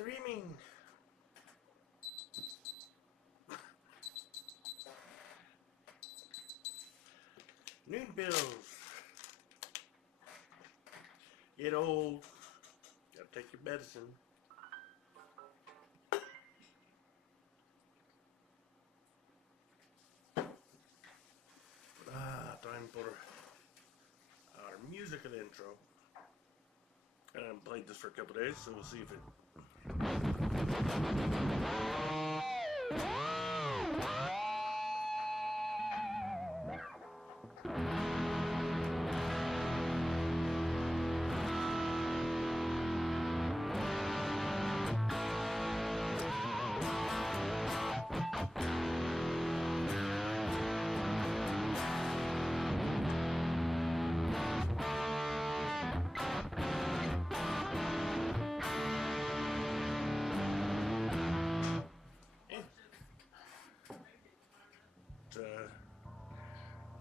Streaming. Noon pills. Get old. Gotta take your medicine. Time for our musical intro. I haven't played this for a couple days, so we'll see if it.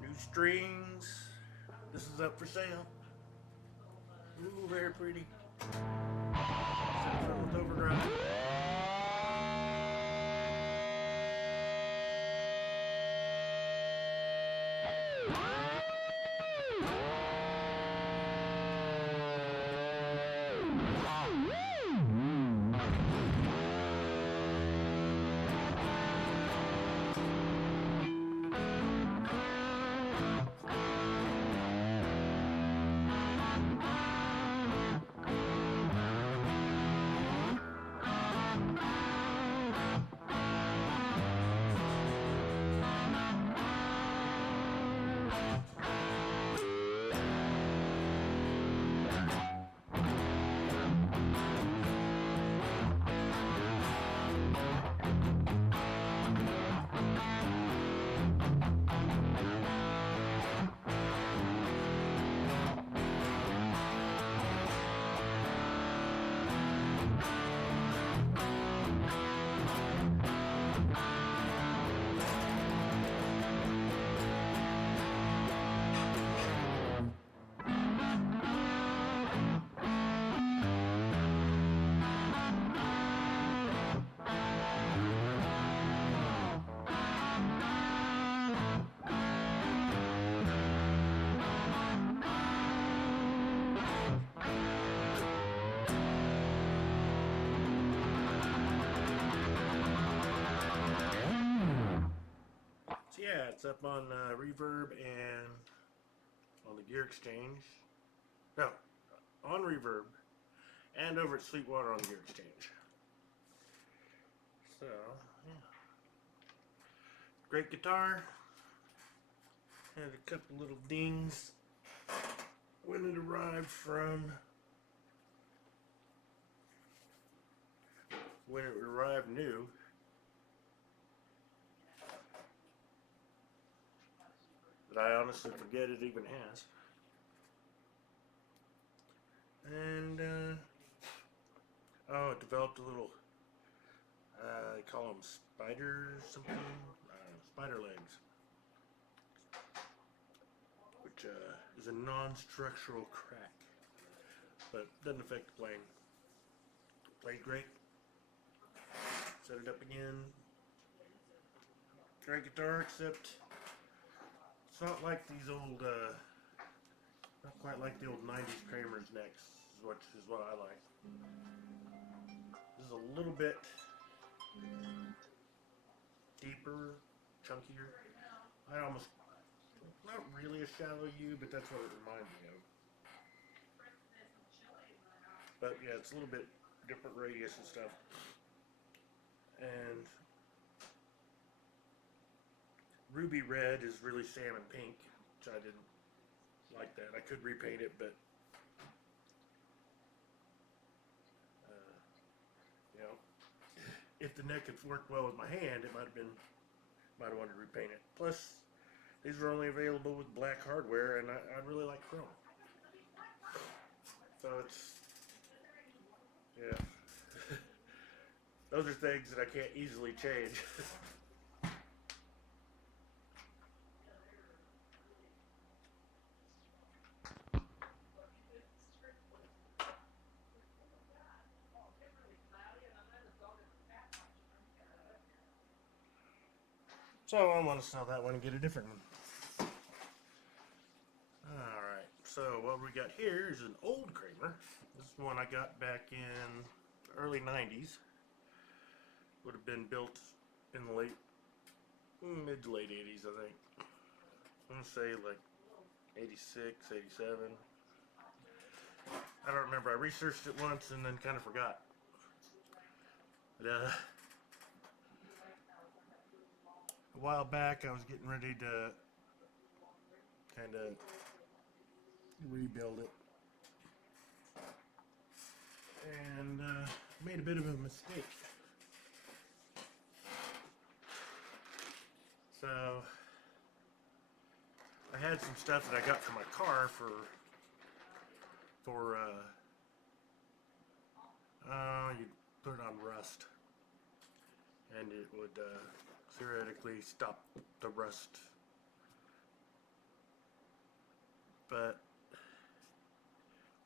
New strings. This is up for sale. Ooh, very pretty. Sounds with overdrive. Yeah, it's up on Reverb and on the Gear Exchange. No, on Reverb and over at Sweetwater on the Gear Exchange. So, yeah. Great guitar. Had a couple little dings when it arrived new. That I honestly forget it even has. And, it developed a little, they call them spiders, something, spider legs, which is a non-structural crack, but doesn't affect the playing. Played great. Set it up again. Great guitar, except it's not like these old, not quite like the old 90s Kramer's necks, which is what I like. This is a little bit deeper, chunkier. Not really a shallow U, but that's what it reminds me of. But yeah, it's a little bit different radius and stuff. And ruby red is really salmon pink, which I didn't like that. I could repaint it, but you know, if the neck had worked well with my hand, it might have wanted to repaint it. Plus, these were only available with black hardware, and I really like chrome. So it's, yeah. Those are things that I can't easily change. So I want to sell that one and get a different one. Alright, so what we got here is an Old Kramer. This is one I got back in the early 90s. Would have been built in the mid to late 80s, I think. I'm going to say like 86, 87. I don't remember. I researched it once and then kind of forgot. But, a while back I was getting ready to kind of rebuild it. And made a bit of a mistake. So I had some stuff that I got for my car for you put it on rust, and it would theoretically stop the rust. But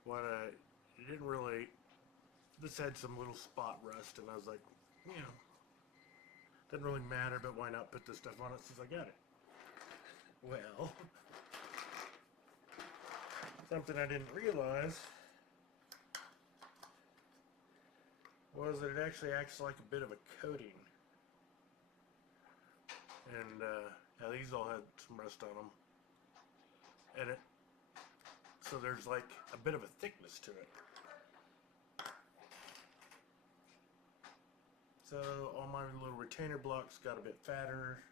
it didn't really. This had some little spot rust, and I was like, doesn't really matter, but why not put this stuff on it since I got it? Well, something I didn't realize was that it actually acts like a bit of a coating. And yeah, these all had some rust on them. And so there's like a bit of a thickness to it. So all my little retainer blocks got a bit fatter.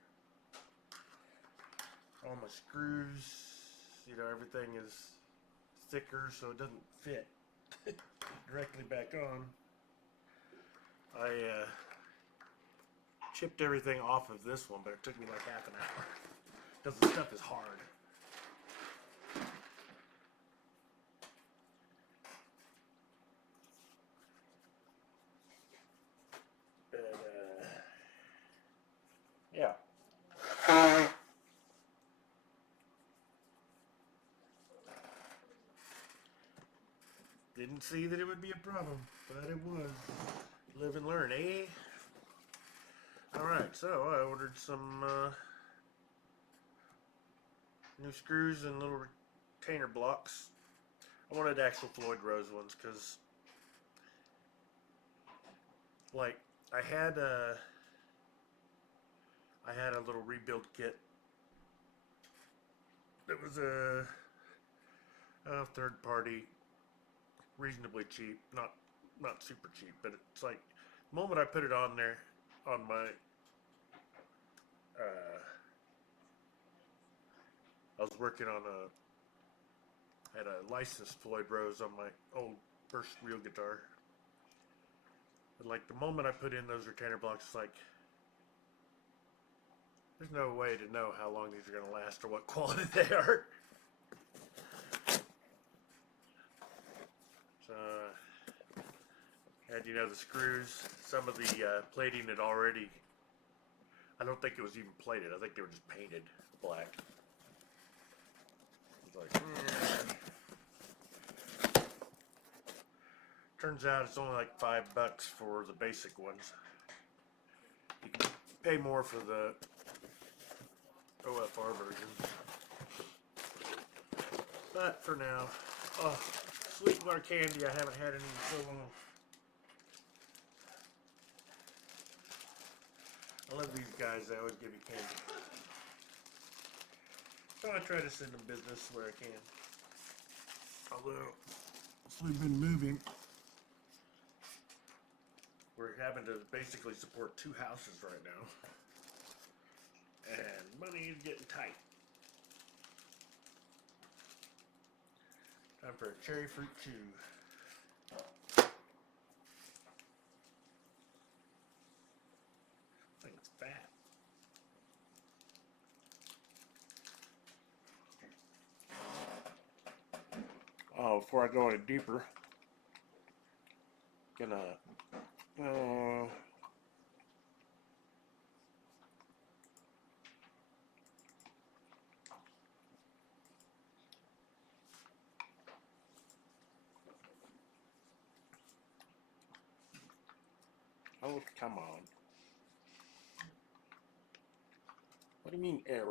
All my screws, everything is thicker, so it doesn't fit directly back on. I chipped everything off of this one, but it took me like half an hour because the stuff is hard. But, yeah. Didn't see that it would be a problem, but it was. Live and learn, eh? Alright, so I ordered some new screws and little retainer blocks. I wanted actual Floyd Rose ones because, like, I had a little rebuild kit that was a third party, reasonably cheap, not super cheap, but it's like the moment I put it on there on my I was working on had a licensed Floyd Rose on my old first real guitar. And like the moment I put in those retainer blocks, it's like there's no way to know how long these are going to last or what quality they are. So had the screws, some of the plating had already, I don't think it was even plated, I think they were just painted black. It's like, turns out it's only like $5 for the basic ones. You can pay more for the OFR version. But for now, Sweetwater candy, I haven't had any in so long. I love these guys, they always give you candy. So I try to send them business where I can. Although, since we've been moving, we're having to basically support 2 houses right now. And money is getting tight. Time for a cherry fruit chew. I think it's fat. Oh, before I go any deeper, gonna oh, come on. What do you mean error?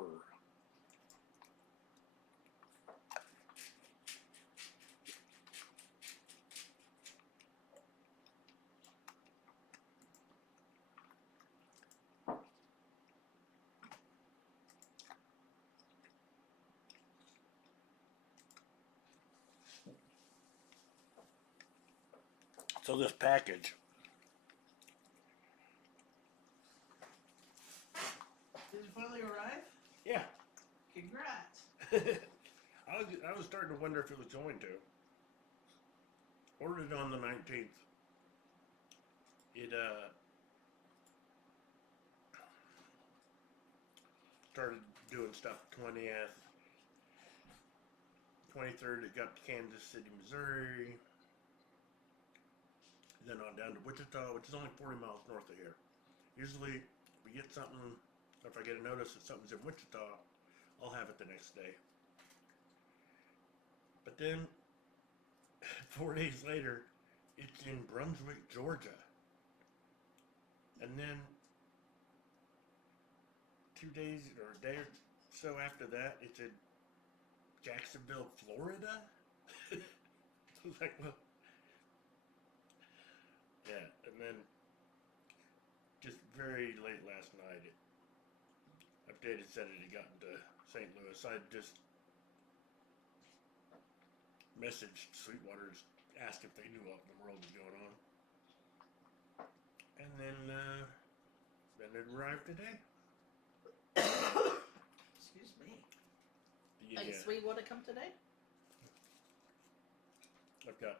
So this package, Did it finally arrive? yeah. Congrats. I was starting to wonder if it was going to. Ordered it on the 19th. It started doing stuff 20th, 23rd. It got to Kansas City, Missouri. Then on down to Wichita, which is only 40 miles north of here. Usually, if we get something, if I get a notice that something's in Wichita, I'll have it the next day. But then, 4 days later, it's in Brunswick, Georgia. And then, 2 days or a day or so after that, it's in Jacksonville, Florida. I was like, well, yeah. And then, just very late last night, it updated said it had gotten to St. Louis. I just messaged Sweetwater, asked if they knew what in the world was going on. And then it arrived today. Excuse me. Yeah. Hey, Sweetwater come today? I've got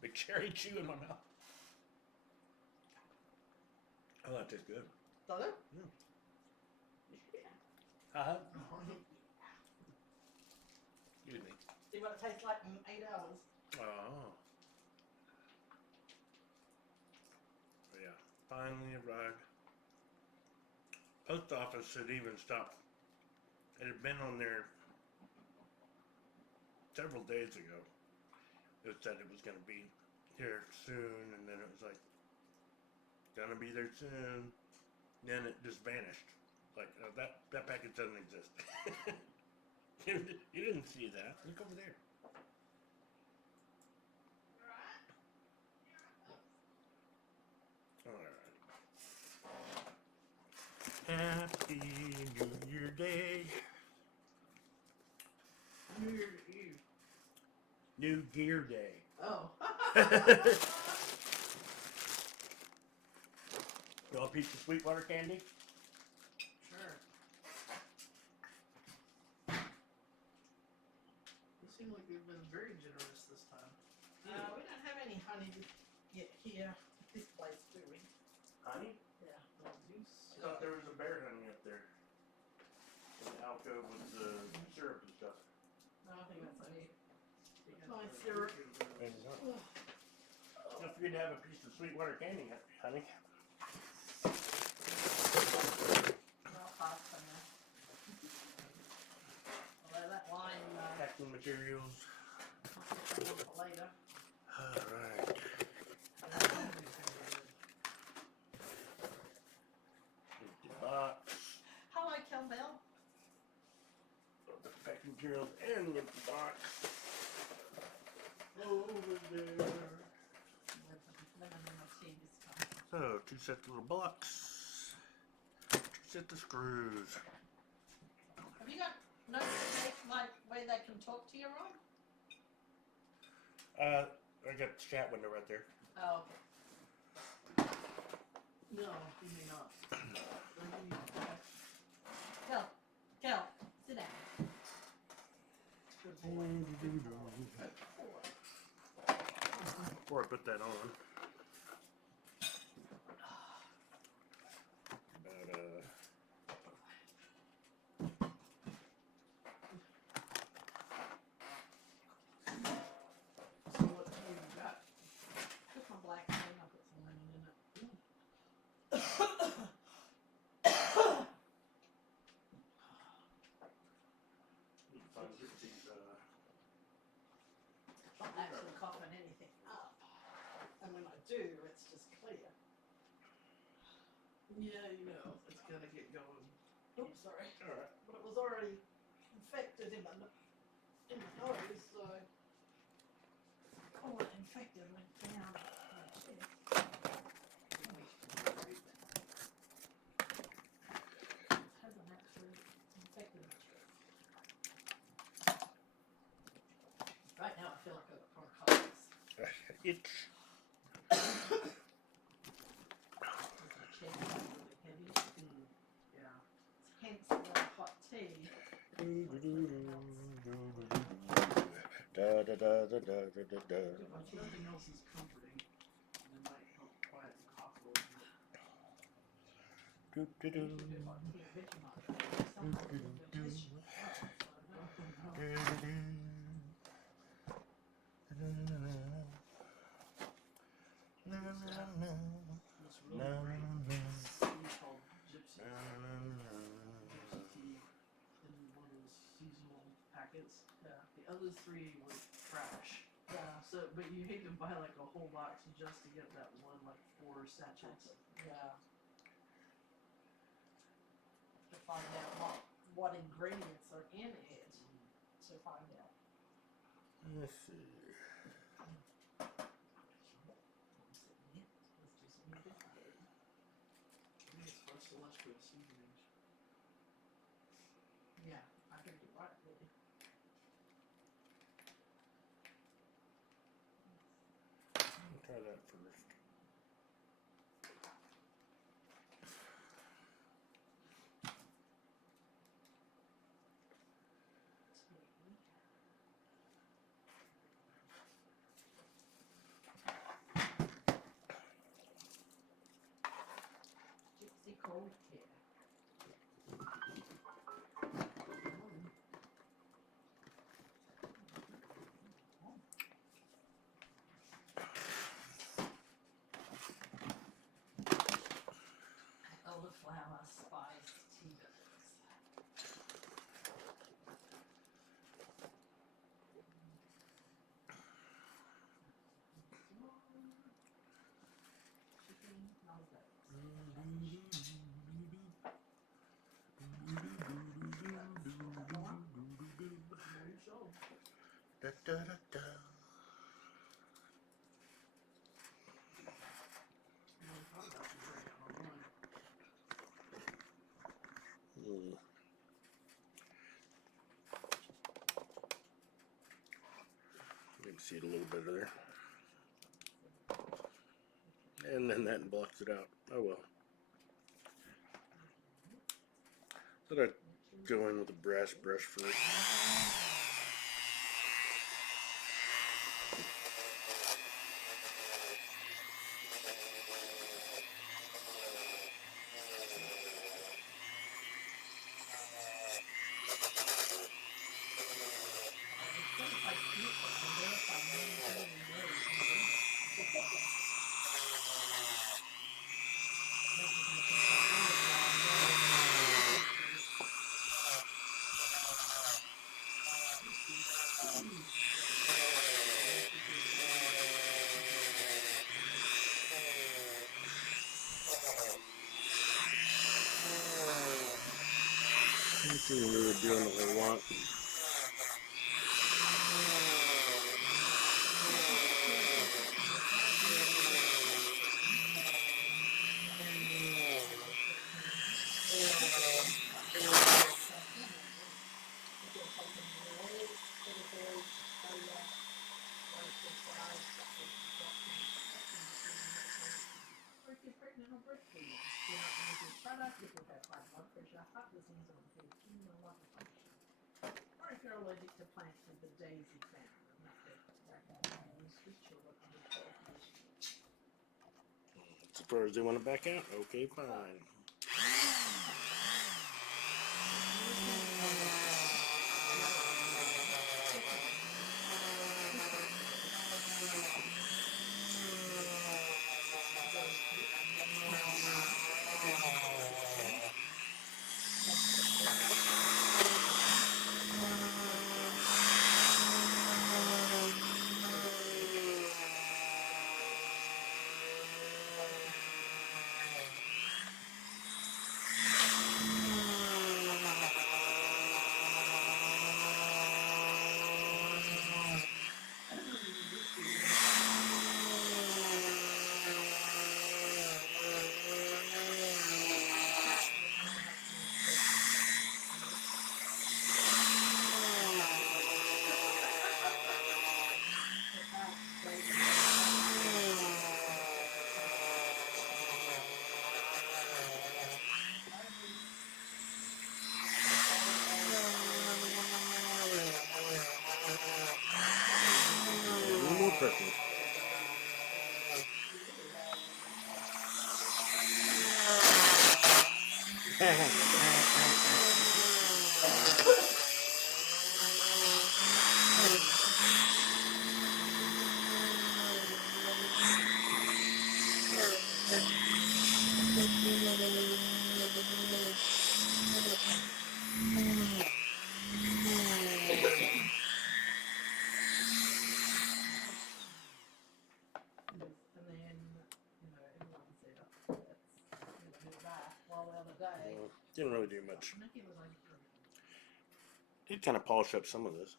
big cherry chew in my mouth. Oh, that tastes good. Does it? Mm. Yeah. Uh-huh. Excuse me. See what it tastes like in 8 hours. Oh. Yeah. Finally arrived. Post office had even stopped. It had been on there several days ago. It said it was going to be here soon, and then it was like, gonna be there soon. Then it just vanished. Like, that package doesn't exist. You didn't see that. Look over there. Alright. Happy New Year Day. New Year to you. New Gear Day. Oh. You want a piece of Sweetwater candy? Sure. You seem like you've been very generous this time. We don't have any honey to get here at this place, do we? Honey? Yeah. I thought there was a bear honey up there. In the alcove with the syrup and stuff. No, I think that's honey. My syrup. And don't forget to have a piece of Sweetwater candy, honey. I'll pass for now. Although that line, Packing materials. I'll put that one for later. Alright. Empty box. Hello, Campbell. The packing materials and the empty box. Over there. So, 2 sets of little blocks. 2 sets of screws. Have you got notifications like where they can talk to you, Ron? I got the chat window right there. Oh, okay. No, you may not. Kel, sit down. Good boy. Before I put that on. So what have you got? Took my black pen, I put some lemon in it. Not actually coughing anything up. And when Yeah, you know, it's gonna get going. Oops, sorry. Alright. But it was already infected in my nose, so all the infected went down my chest. It hasn't actually infected my chest. Right now I feel like I've got bronchitis. Itch. My chest is really heavy. Yeah. Hence the hot tea. If nothing else is comforting, it might help quiet the cough a little bit. This really great tea called Gypsy. Gypsy tea in one of those seasonal packets. Yeah. The other three were trash. Yeah. So, but you hate to buy like a whole box just to get that one, like 4 sachets. Yeah. To find out what ingredients are in it. To find out. Let's see. Celestial seasonings. Yeah, I think you're right, really. I'll try that first. Gypsy cold care. Elderflower spice tea bags. Chicken nuggets. Da, da, da, da. You can see it a little better there. And then that blocks it out. Oh well. Thought I'd go in with a brass brush first. This isn't really doing what I want. Or if you're allergic to plants with the daisy family, use for children under 12 years. As far as they want to back out, okay, fine. perfect. And then, everyone said, oh, that's do that. Well, the other day, Didn't really do much. I think it was ibuprofen. Did kind of polish up some of this.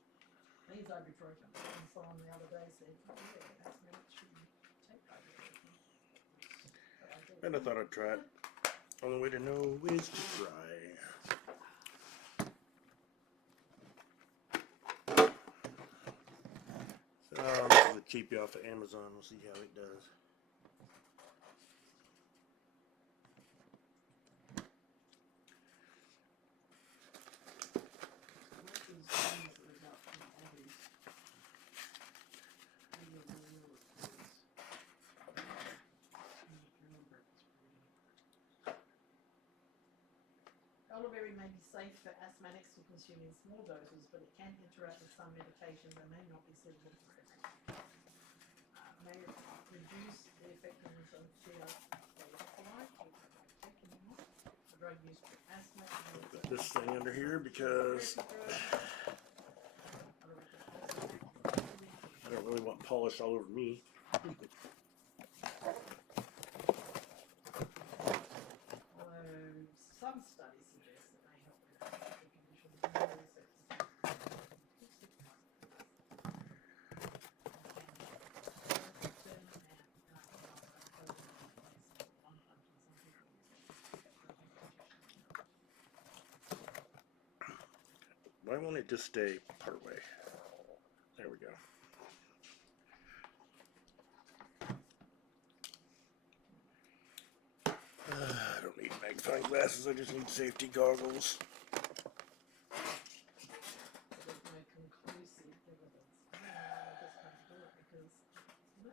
I think it's ibuprofen. And someone the other day said, oh yeah, asthmatics should take ibuprofen. But I didn't. And I thought I'd try it. Only way to know is to try. So this is a cheapie off of Amazon. We'll see how it does. Elderberry may be safe for asthmatics to consume in small doses, but it can interact with some medications and may not be suitable for everyone. May reduce the effectiveness of teir, the drug used for asthma. Put this thing under here because I don't really want polish all over me. Some studies suggest that may help with asthmatic Why won't it just stay part way? There we go. I don't need magnifying glasses, I just need safety goggles. There's no conclusive evidence. I don't know why they just can't do it because,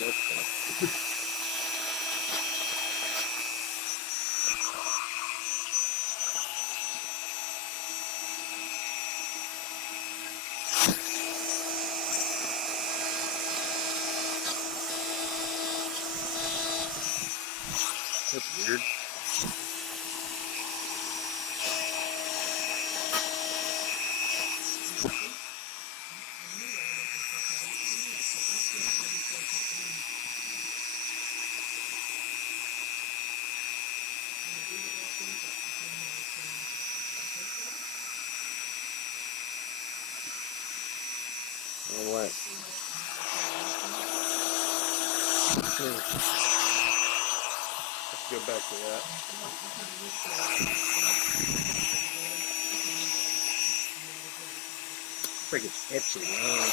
That's fine. That's weird. What? Let's go back to that. Freaking itchy, man.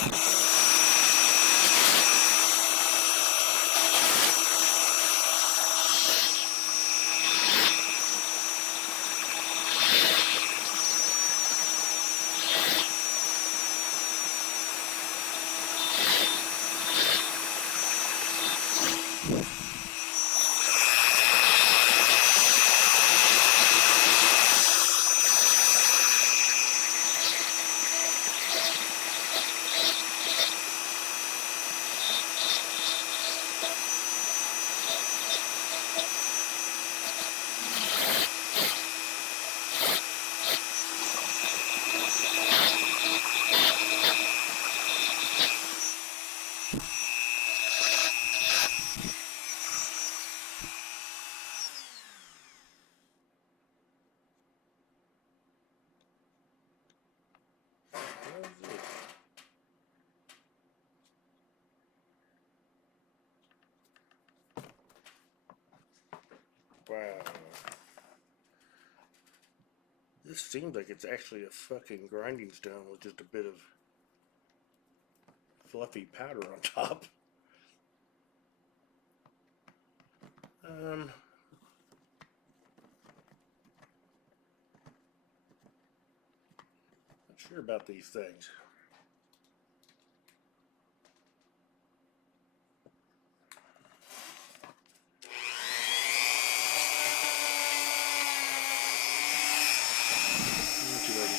Wow. This seems like it's actually a fucking grinding stone with just a bit of fluffy powder on top. Not sure about these things.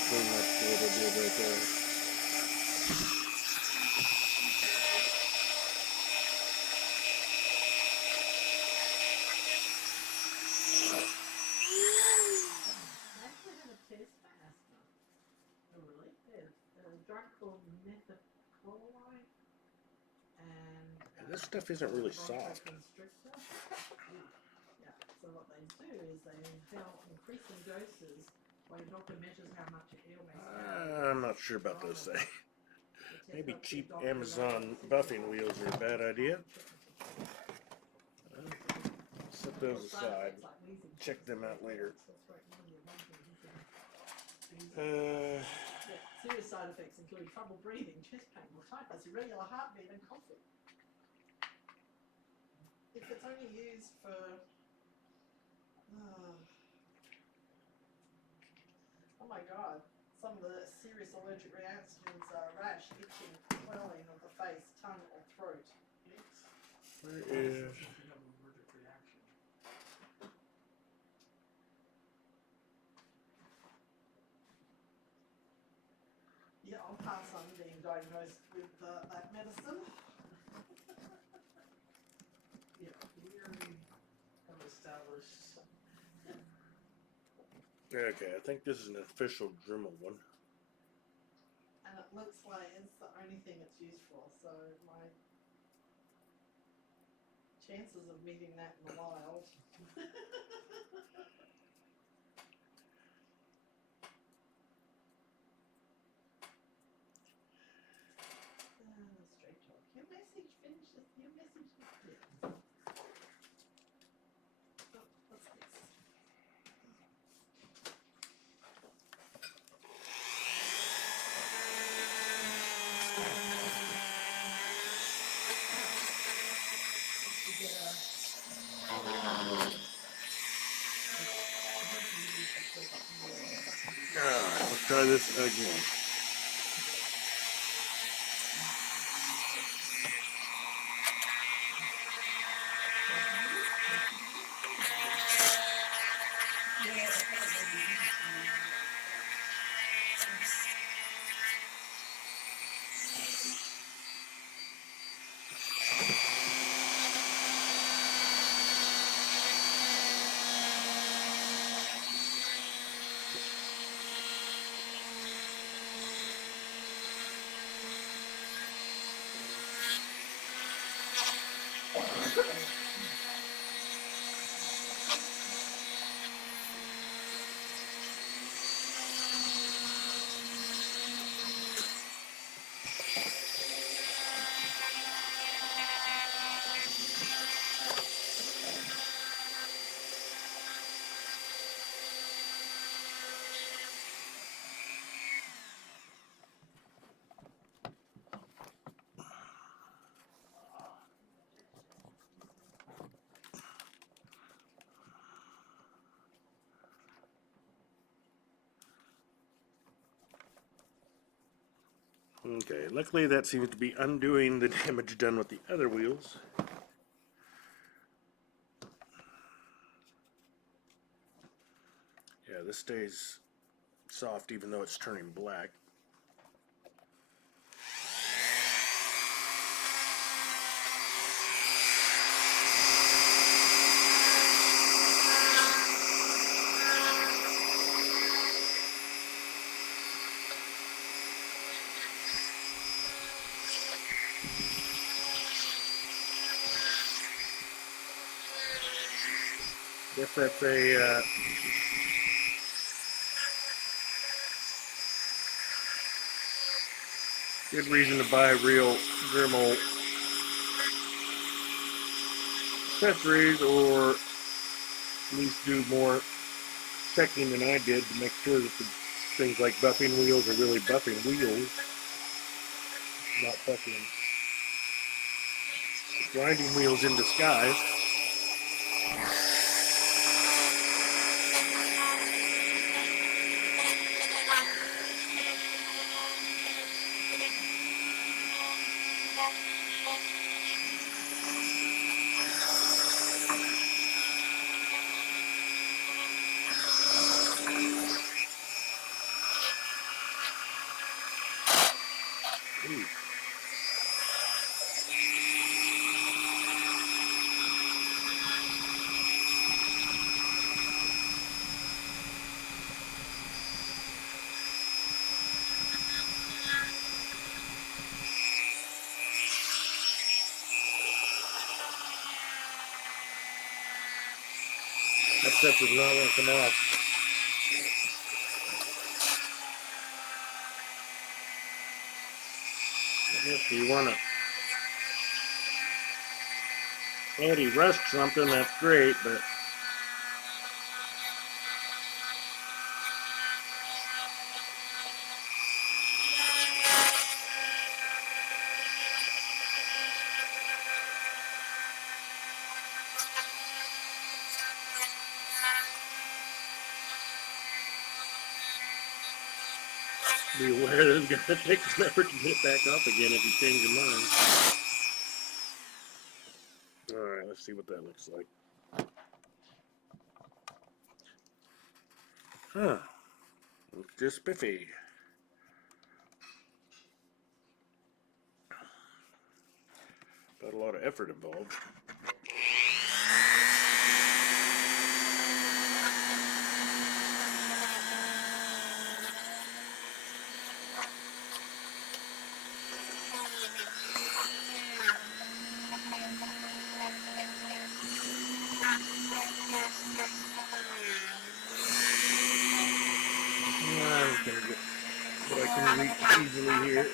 Clean that little bit right there. And this stuff isn't really soft. Yeah, so what they do is they increase in doses while your doctor measures how much your eel makes. I'm not sure about those things. Maybe cheap Amazon buffing wheels are a bad idea. Set those aside. Check them out later. Serious side effects include trouble breathing, chest pain, or tightness, irregular heartbeat, and coughing. If it's only used for oh my god, some of the serious allergic reactions are rash, itching, swelling of the face, tongue, or throat. Where is... Yeah, I'll pass on being diagnosed with that medicine. Yeah, we already have established. Okay, I think this is an official Dremel one. And it looks like it's the only thing it's used for, so my chances of meeting that in the wild. Straight talk. Your message finishes. Your message is clear. Oh, what's this? Alright, let's try this again. Okay, luckily that seems to be undoing the damage done with the other wheels. Yeah, this stays soft even though it's turning black. Guess that's a good reason to buy real Dremel accessories, or at least do more checking than I did to make sure that the things like buffing wheels are really buffing wheels, not fucking grinding wheels in disguise. Ooh. That stuff does not want to come off. If you want to anti-rust something, that's great, but be aware that it's going to take forever to get back up again if you change your mind. Alright, let's see what that looks like. Huh. Looks just spiffy. Got a lot of effort involved. I'm just going to get what I can reach easily here.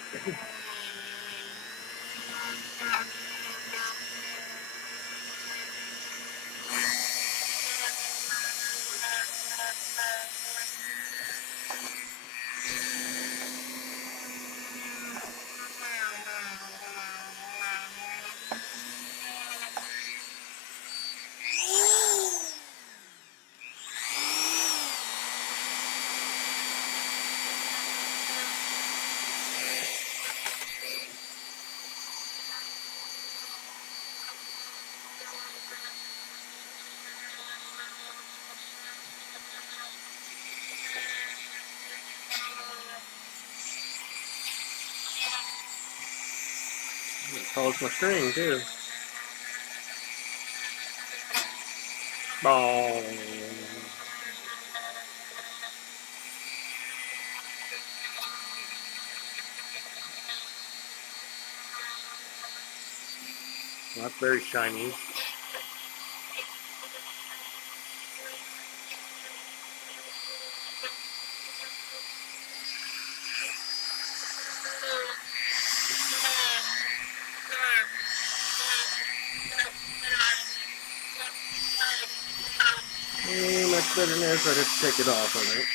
Polish my string too. Bong. Not very shiny. Much better than this. I just take it off, I think.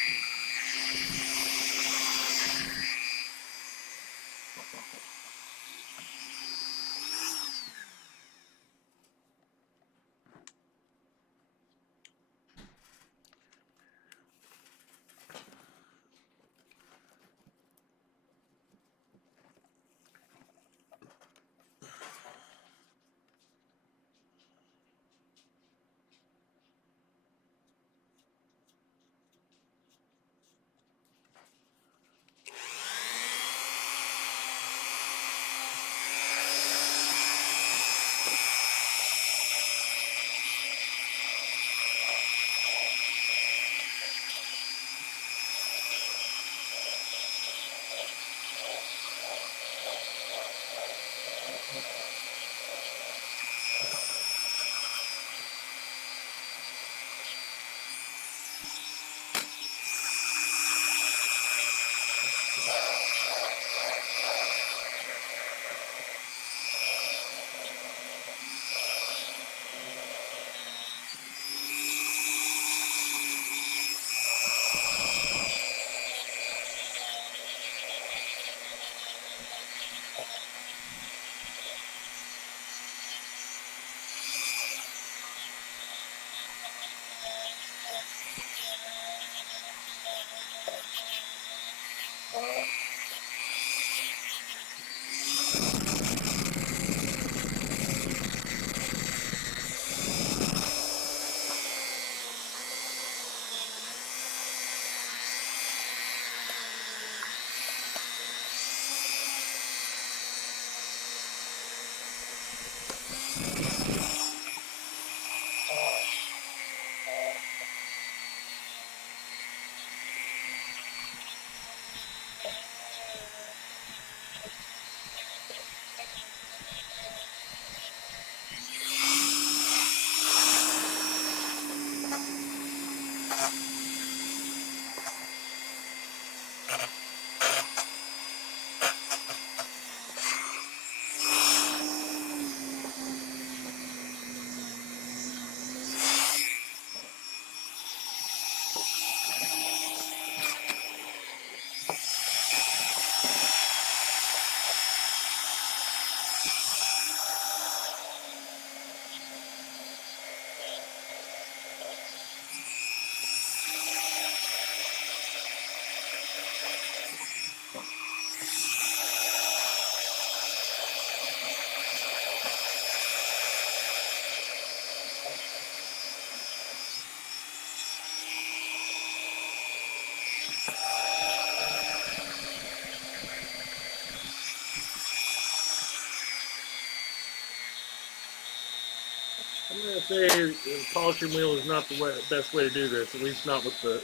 I'm going to say the polishing wheel is not the best way to do this, at least not with the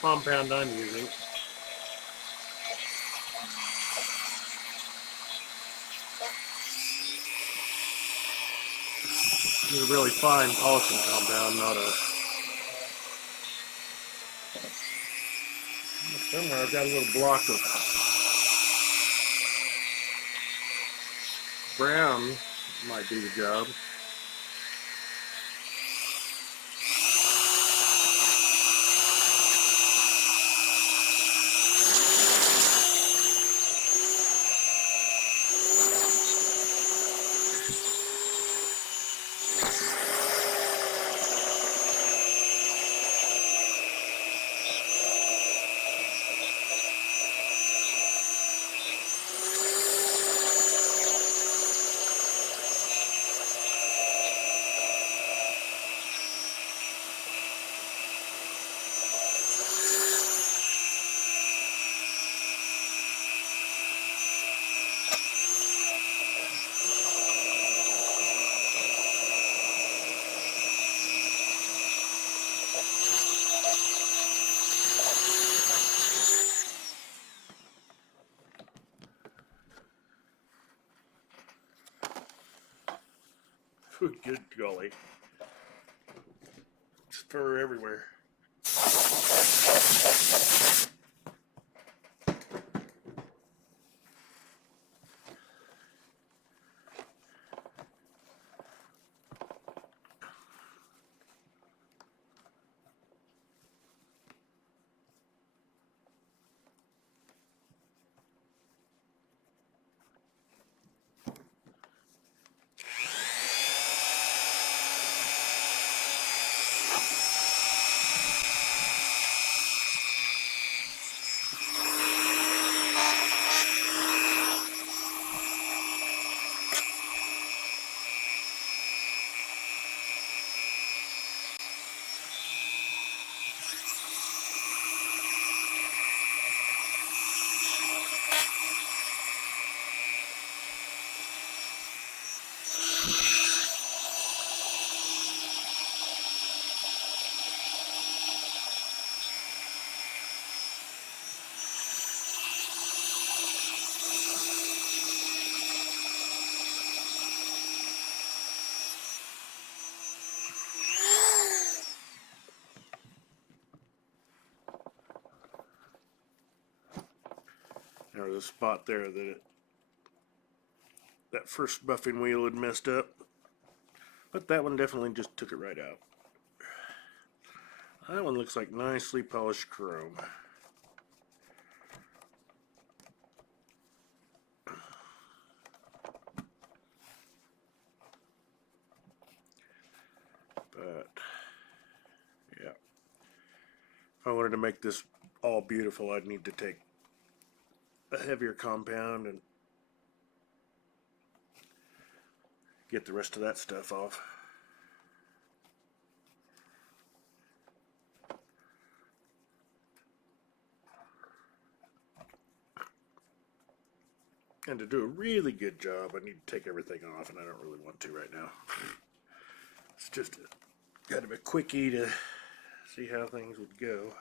compound I'm using. It's a really fine polishing compound, not a... Somewhere I've got a little block of brown, might do the job. Good golly. It's fur everywhere. There was a spot there that first buffing wheel had messed up, but that one definitely just took it right out. That one looks like nicely polished chrome. But yeah, if I wanted to make this all beautiful, I'd need to take a heavier compound and get the rest of that stuff off. And to do a really good job, I need to take everything off, and I don't really want to right now. It's just kind of a quickie to see how things would go.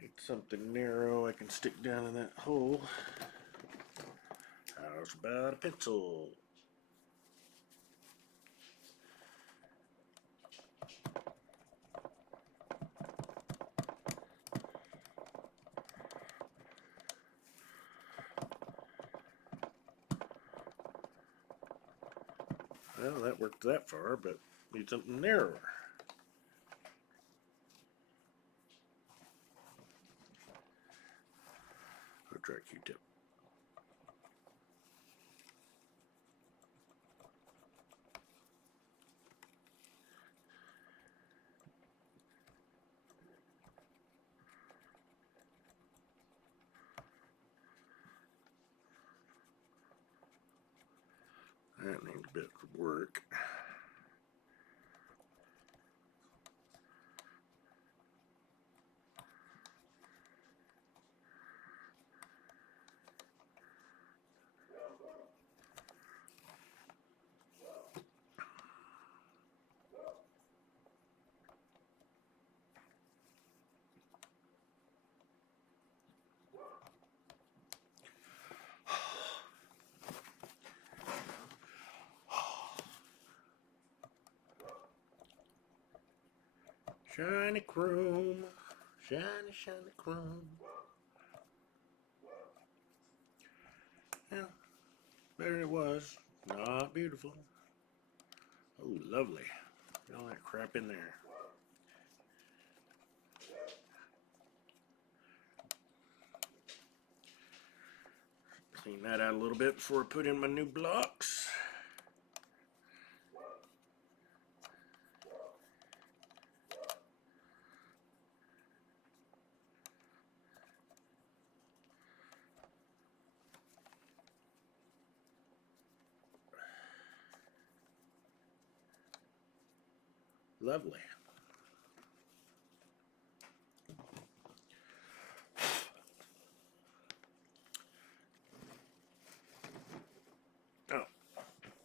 Need something narrow I can stick down in that hole. How's about a pencil? Well, that worked that far, but need something narrower. I'll try a Q-tip. That needs a bit of work. Shiny chrome, shiny, shiny chrome. Yeah, better it was. Not beautiful. Oh, lovely. Get all that crap in there. Clean that out a little bit before I put in my new blocks. Lovely. Oh,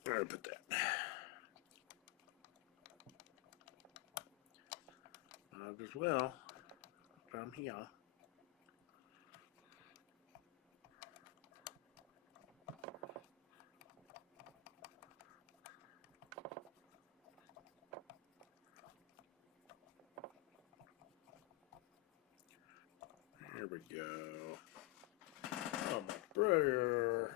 where did I put that? Might as well from here. There we go. Oh, my brother.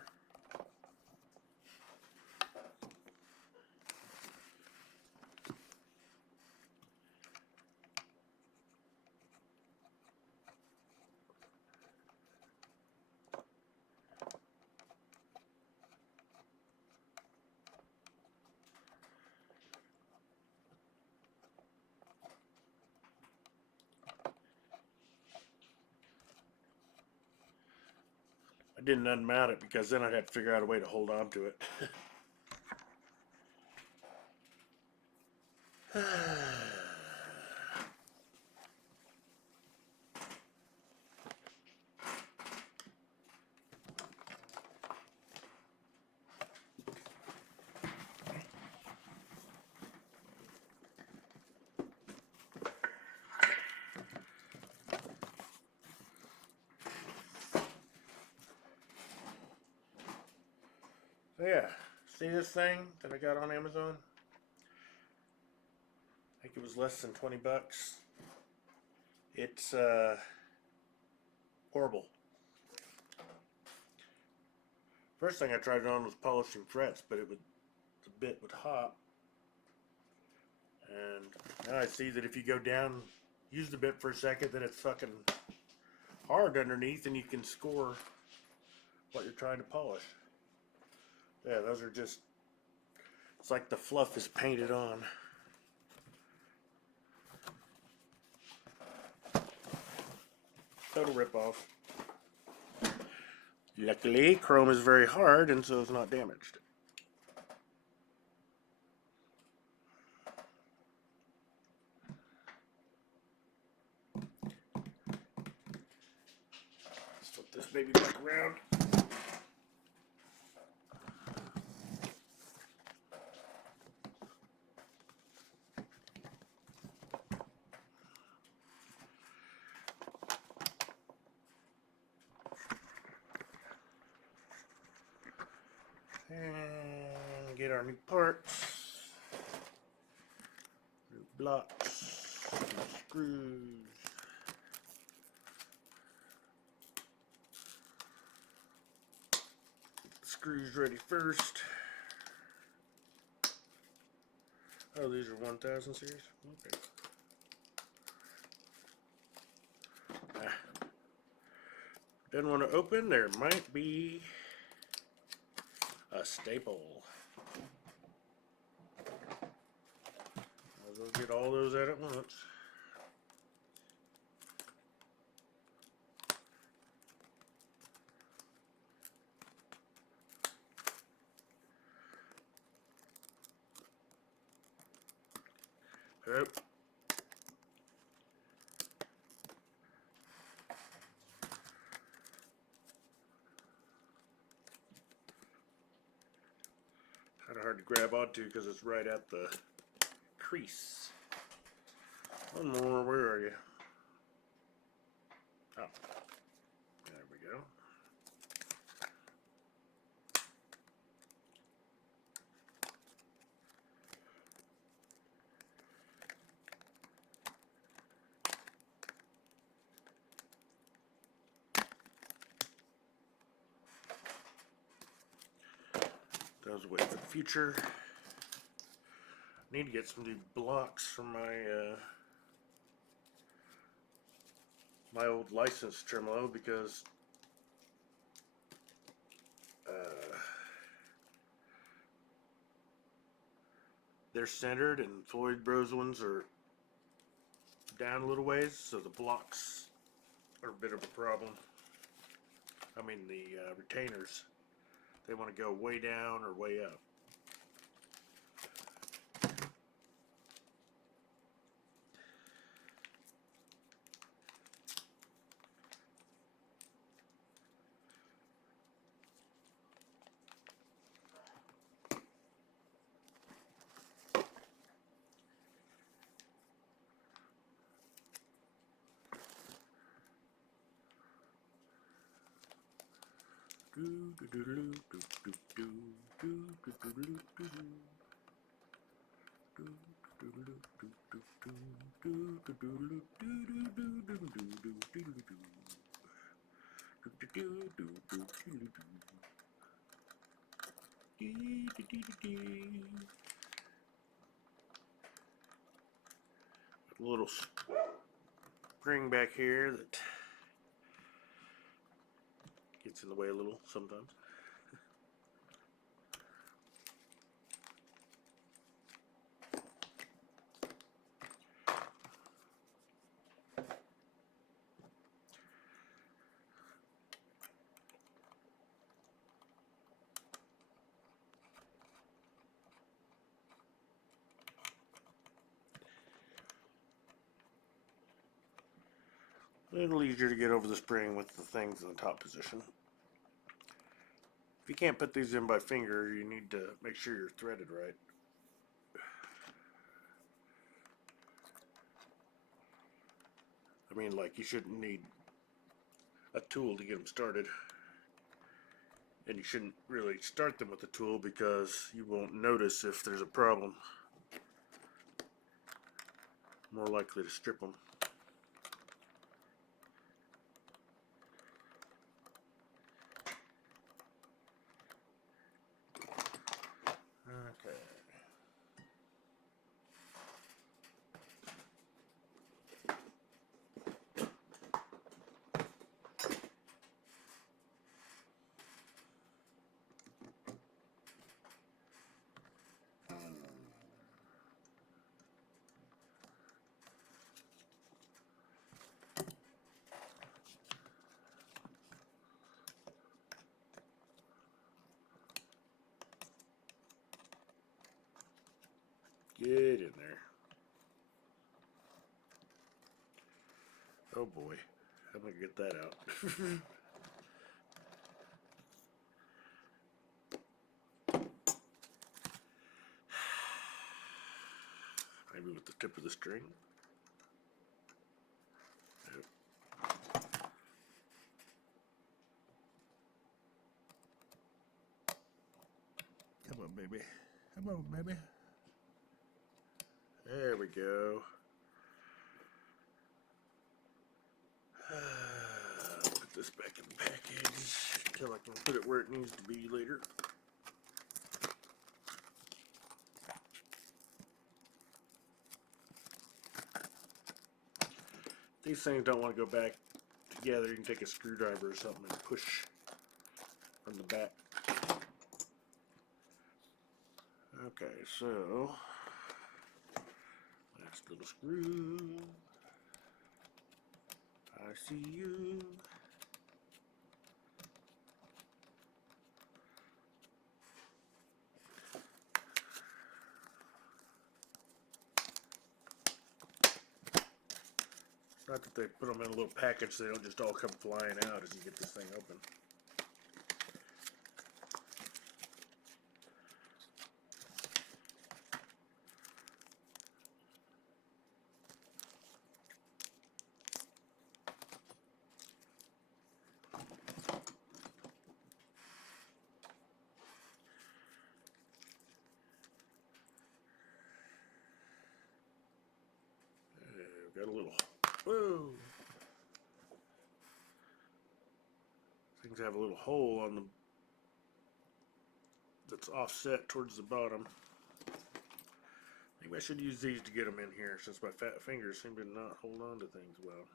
I didn't unmount it because then I'd have to figure out a way to hold on to it. So yeah, see this thing that I got on Amazon? I think it was less than 20 bucks. It's horrible. First thing I tried it on was polishing frets, but the bit would hop. And now I see that if you go down, use the bit for a second, then it's fucking hard underneath and you can score what you're trying to polish. Yeah, those are just, it's like the fluff is painted on. Total ripoff. Luckily, chrome is very hard and so it's not damaged. Flip this baby back around. And get our new parts, new blocks, new screws. Screws ready first. Oh, these are 1000 series? Okay. Didn't want to open, there might be a staple. I'll go get all those at once. Yep. Kind of hard to grab onto because it's right at the crease. One more, where are you? Oh, there we go. Those away for the future. Need to get some new blocks from my old licensed tremolo because they're centered and Floyd Rose ones are down a little ways, so the blocks are a bit of a problem. I mean the retainers, they want to go way down or way up. A little spring back here that gets in the way a little sometimes. A little easier to get over the spring with the things in the top position. If you can't put these in by finger, you need to make sure you're threaded right. I mean, like, you shouldn't need a tool to get them started. And you shouldn't really start them with a tool because you won't notice if there's a problem. More likely to strip them. Okay. Get in there. Oh boy, I'm gonna get that out. at the tip of the string. Yep. Come on, baby. Come on, baby. There we go. Put this back in the package until I can put it where it needs to be later. These things don't want to go back together. You can take a screwdriver or something and push from the back. Okay, so last little screw. I see you. Not that they put them in a little package so they don't just all come flying out as you get this thing open. Got a little, whoa! Things have a little hole on them that's offset towards the bottom. Maybe I should use these to get them in here since my fat fingers seem to not hold on to things well.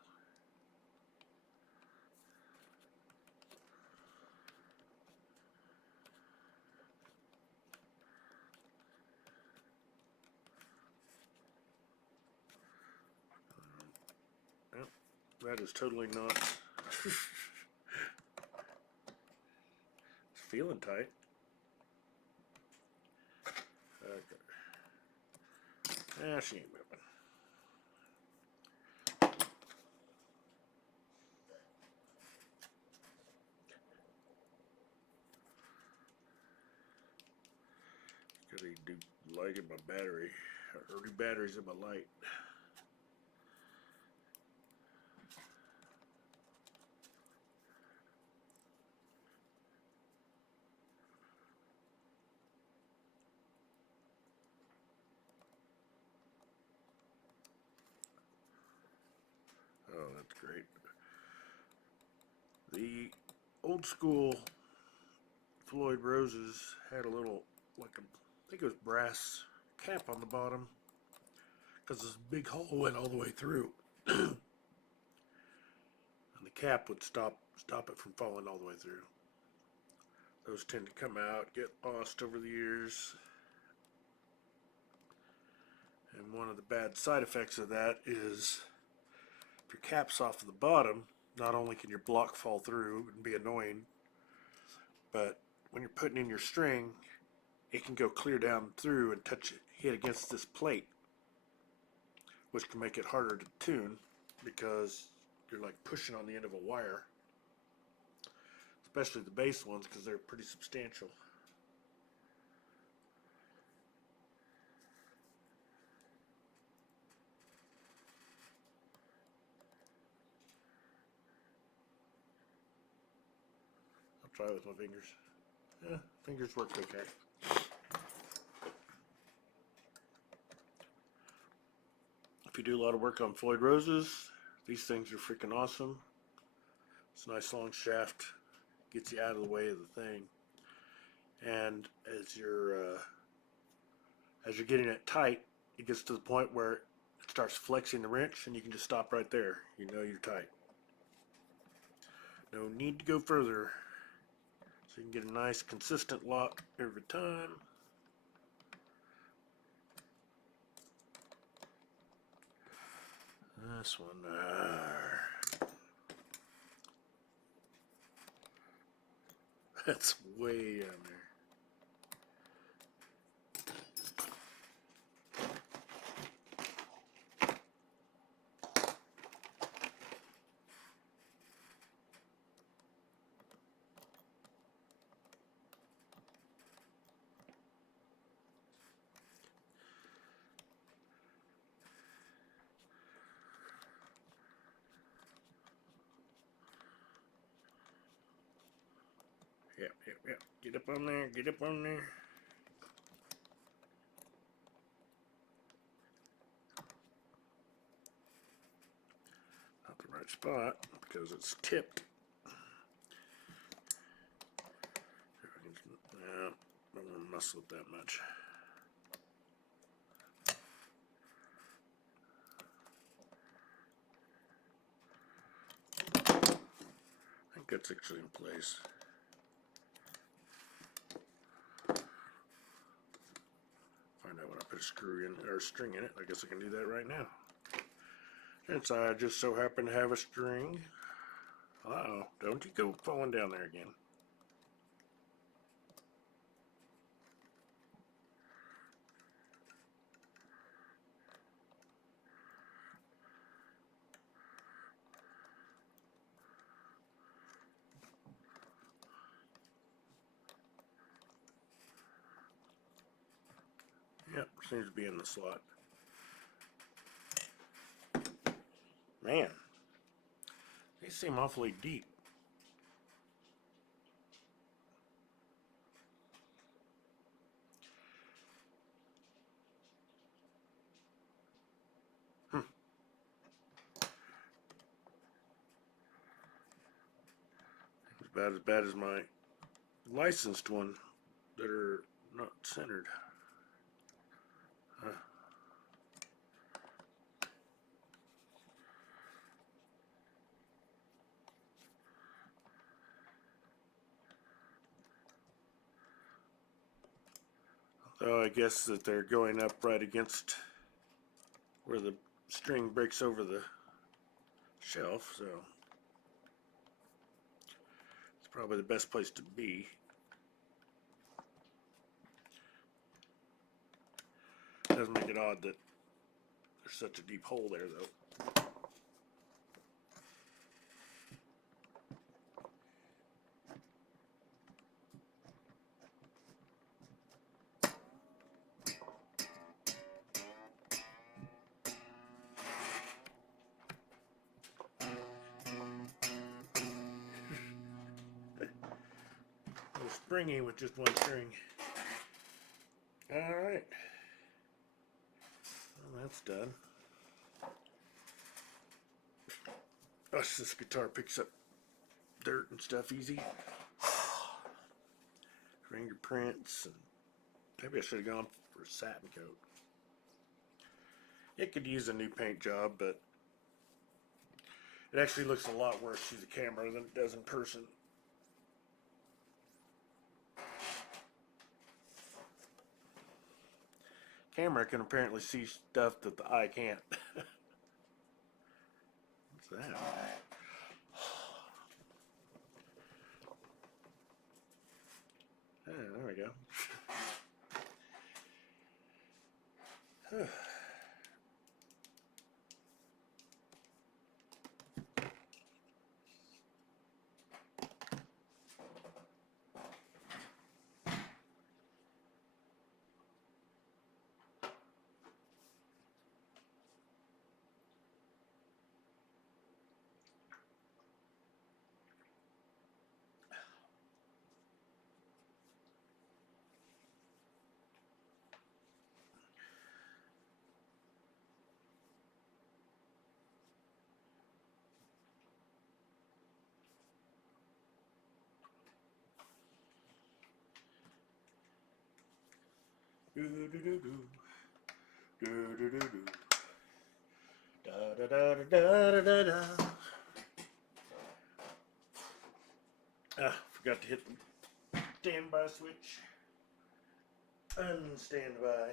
Yep, that is totally not. It's feeling tight. Okay. She ain't moving. Gotta do light in my battery, or do batteries in my light. Oh, that's great. The old school Floyd Roses had a little, like a, I think it was brass cap on the bottom, because this big hole went all the way through. And the cap would stop it from falling all the way through. Those tend to come out, get lost over the years. And one of the bad side effects of that is if your cap's off of the bottom, not only can your block fall through and be annoying, but when you're putting in your string, it can go clear down through and hit against this plate, which can make it harder to tune because you're like pushing on the end of a wire, especially the bass ones because they're pretty substantial. I'll try it with my fingers. Yeah, fingers work okay. If you do a lot of work on Floyd Roses, these things are freaking awesome. It's a nice long shaft, gets you out of the way of the thing. And as you're getting it tight, it gets to the point where it starts flexing the wrench, and you can just stop right there. You know you're tight. No need to go further. So you can get a nice consistent lock every time. This one that's way down there. Yep. Get up on there. Get up on there. Not the right spot because it's tipped. No, I don't want to muscle it that much. I think that's actually in place. Find out when I put a screw in or a string in it. I guess I can do that right now. Since I just so happen to have a string. Uh-oh, don't you go falling down there again. Yep, seems to be in the slot. Man, these seem awfully deep. About as bad as my licensed one that are not centered. Huh. So I guess that they're going up right against where the string breaks over the shelf, so it's probably the best place to be. It does make it odd that there's such a deep hole there, though. A little springy with just one string. Alright. Well, that's done. Gosh, this guitar picks up dirt and stuff easy. Fingerprints, and maybe I should have gone for a satin coat. It could use a new paint job, but it actually looks a lot worse through the camera than it does in person. Camera can apparently see stuff that the eye can't. What's that? Oh, there we go. Do do do do. Do do do do. Da da da da da da da. Forgot to hit the standby switch. Unstandby.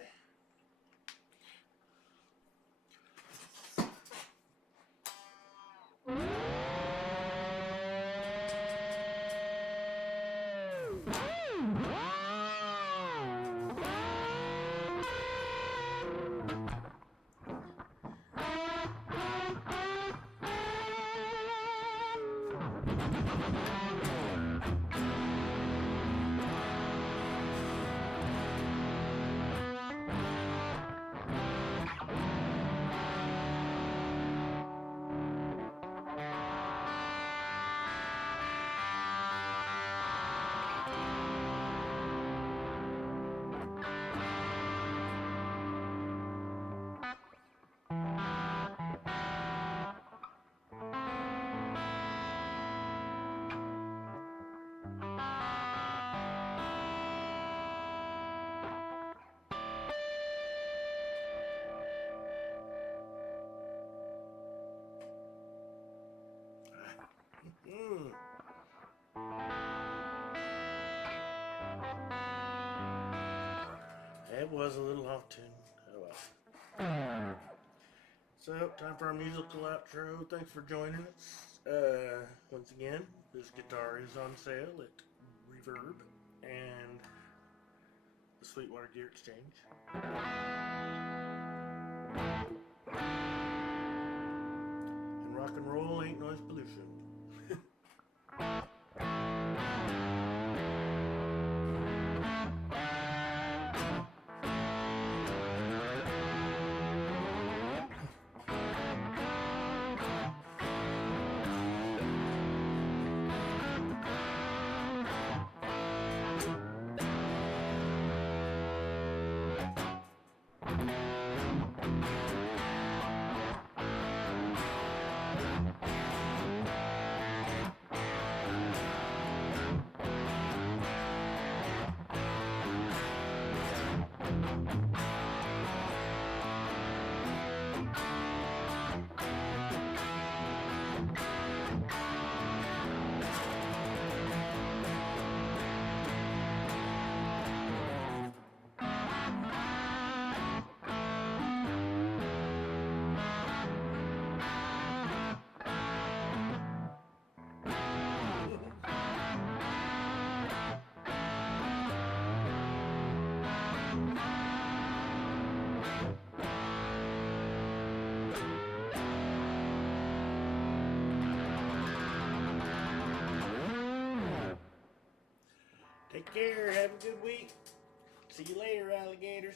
It was a little off tune. Oh well. So, time for our musical outro. Thanks for joining us. Once again, this guitar is on sale at Reverb and the Sweetwater Gear Exchange. And rock and roll ain't noise pollution. Take care. Have a good week. See you later, alligators.